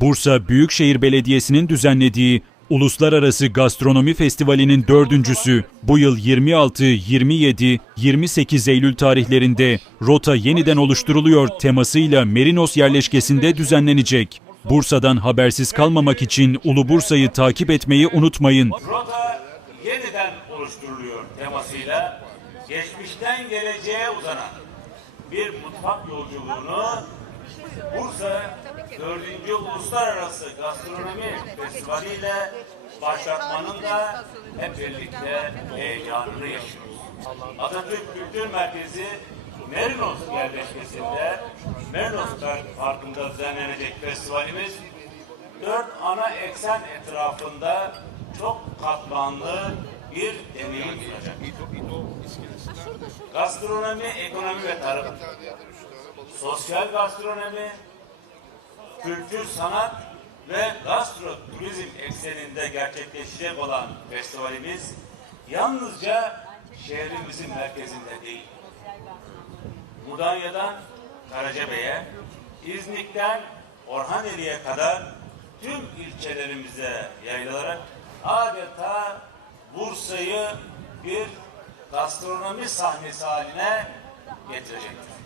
Bursa Büyükşehir Belediyesi'nin düzenlediği Uluslararası Gastronomi Festivali'nin dördüncüsü bu yıl 26, 27, 28 Eylül tarihlerinde rota yeniden oluşturuluyor temasıyla Merinos yerleşkesinde düzenlenecek. Bursa'dan habersiz kalmamak için Ulu Bursa'yı takip etmeyi unutmayın. Rota yeniden oluşturuluyor temasıyla geçmişten geleceğe uzanan bir mutfak yolculuğunu 4. Uluslararası Gastronomi Festivali ile başlatmanın da hep birlikte heyecanını yaşıyoruz. Atatürk Kültür Merkezi Merinos yerleşkesinde Merinos Parkı'nda düzenlenecek festivalimiz dört ana eksen etrafında çok katmanlı bir deneyim sunacak. Gastronomi, ekonomi ve tarım, sosyal gastronomi, kültür, sanat ve gastro turizm ekseninde gerçekleşecek olan festivalimiz yalnızca şehrimizin merkezinde değil, Mudanya'dan Karacabey'e, İznik'ten Orhaneli'ye kadar tüm ilçelerimize yayılarak adeta Bursa'yı bir gastronomi sahnesi haline getirecektir.